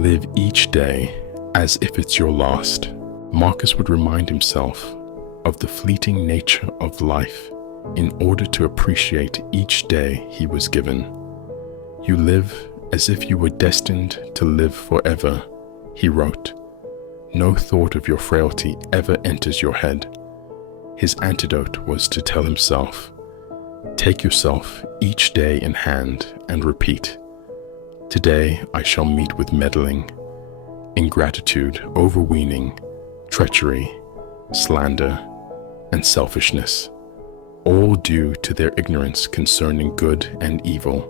Live each day as if it's your last. Marcus would remind himself of the fleeting nature of life in order to appreciate each day he was given. You live as if you were destined to live forever, he wrote. No thought of your frailty ever enters your head. His antidote was to tell himself, take yourself each day in hand and repeat, today I shall meet with meddling, ingratitude, overweening, treachery, slander, and selfishness, all due to their ignorance concerning good and evil.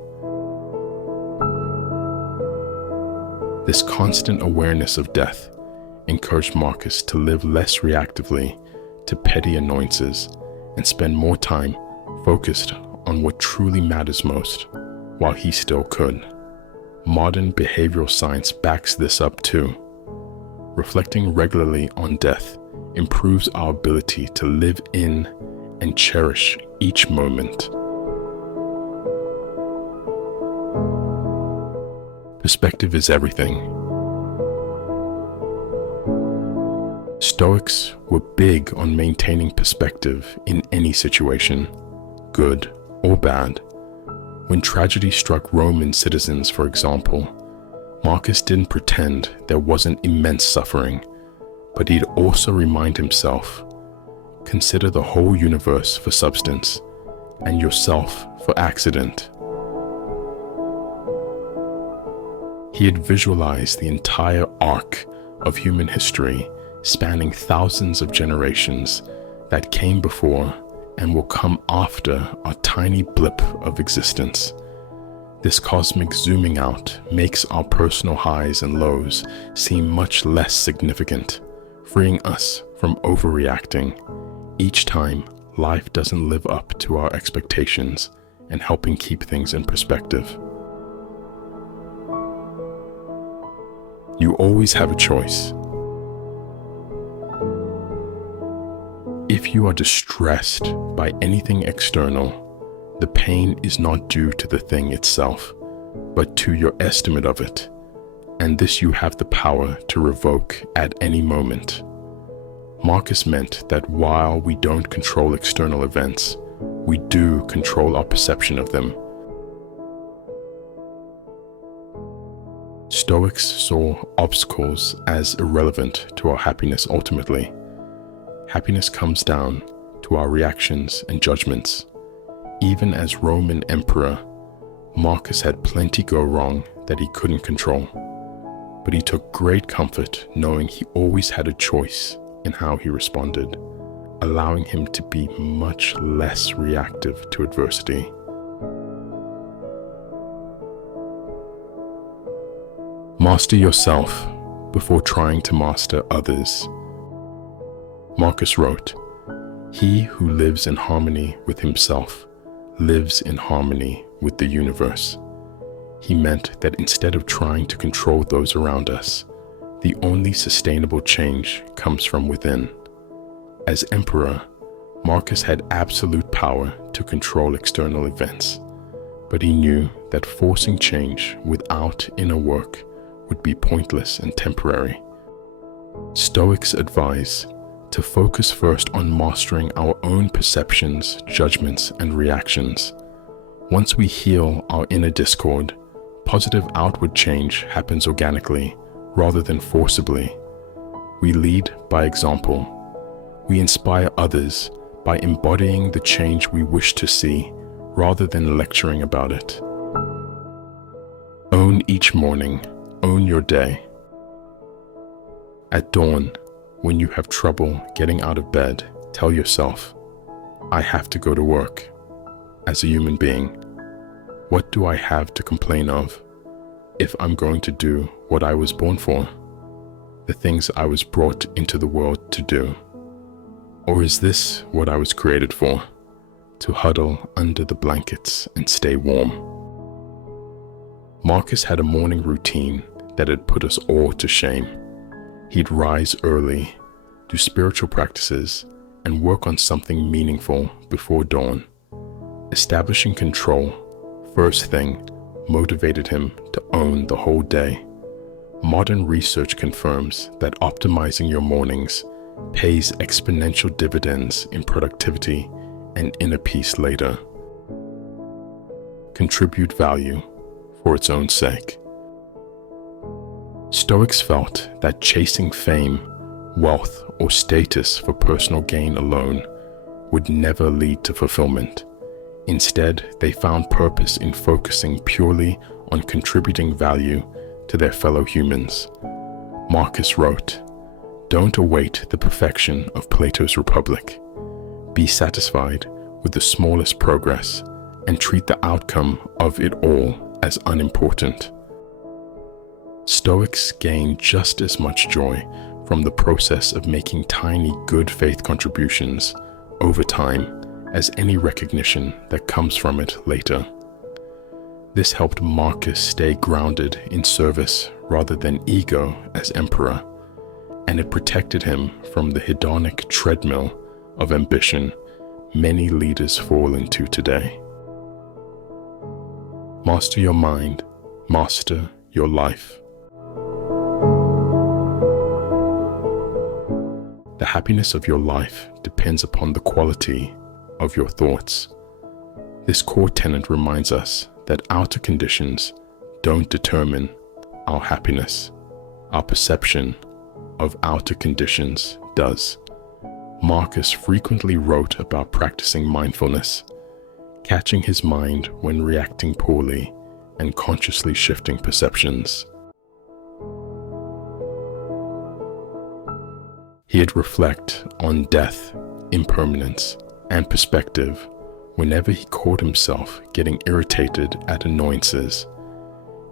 This constant awareness of death encouraged Marcus to live less reactively to petty annoyances and spend more time focused on what truly matters most while he still could. Modern behavioral science backs this up too. Reflecting regularly on death improves our ability to live in and cherish each moment. Perspective is everything. Stoics were big on maintaining perspective in any situation, good or bad. When tragedy struck Roman citizens, for example, Marcus didn't pretend there wasn't immense suffering, but he'd also remind himself, consider the whole universe for substance and yourself for accident. He had visualized the entire arc of human history spanning thousands of generations that came before and will come after a tiny blip of existence. This cosmic zooming out makes our personal highs and lows seem much less significant, freeing us from overreacting each time life doesn't live up to our expectations and helping keep things in perspective. You always have a choice. If you are distressed by anything external, the pain is not due to the thing itself, but to your estimate of it, and this you have the power to revoke at any moment. Marcus meant that while we don't control external events, we do control our perception of them. Stoics saw obstacles as irrelevant to our happiness ultimately. Happiness comes down to our reactions and judgments. Even as Roman emperor, Marcus had plenty go wrong that he couldn't control, but he took great comfort knowing he always had a choice in how he responded, allowing him to be much less reactive to adversity. Master yourself before trying to master others. Marcus wrote, "He who lives in harmony with himself lives in harmony with the universe." He meant that instead of trying to control those around us, the only sustainable change comes from within. As emperor, Marcus had absolute power to control external events, but he knew that forcing change without inner work would be pointless and temporary. Stoics advise to focus first on mastering our own perceptions, judgments, and reactions. Once we heal our inner discord, positive outward change happens organically rather than forcibly. We lead by example. We inspire others by embodying the change we wish to see rather than lecturing about it. Own each morning. Own your day. At dawn, when you have trouble getting out of bed, tell yourself, I have to go to work. As a human being, what do I have to complain of if I'm going to do what I was born for, the things I was brought into the world to do? Or is this what I was created for, to huddle under the blankets and stay warm? Marcus had a morning routine that had put us all to shame. He'd rise early, do spiritual practices, and work on something meaningful before dawn. Establishing control, first thing, motivated him to own the whole day. Modern research confirms that optimizing your mornings pays exponential dividends in productivity and inner peace later. Contribute value for its own sake. Stoics felt that chasing fame, wealth, or status for personal gain alone would never lead to fulfillment. Instead, they found purpose in focusing purely on contributing value to their fellow humans. Marcus wrote, "Don't await the perfection of Plato's Republic. Be satisfied with the smallest progress and treat the outcome of it all as unimportant." Stoics gain just as much joy from the process of making tiny good faith contributions over time as any recognition that comes from it later. This helped Marcus stay grounded in service rather than ego as emperor, and it protected him from the hedonic treadmill of ambition many leaders fall into today. Master your mind, master your life. The happiness of your life depends upon the quality of your thoughts. This core tenet reminds us that outer conditions don't determine our happiness. Our perception of outer conditions does. Marcus frequently wrote about practicing mindfulness, catching his mind when reacting poorly, and consciously shifting perceptions. He'd reflect on death, impermanence, and perspective whenever he caught himself getting irritated at annoyances.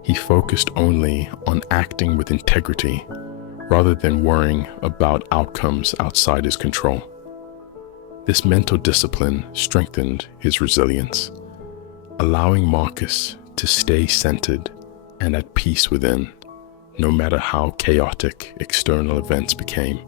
He focused only on acting with integrity rather than worrying about outcomes outside his control. This mental discipline strengthened his resilience, allowing Marcus to stay centered and at peace within, no matter how chaotic external events became.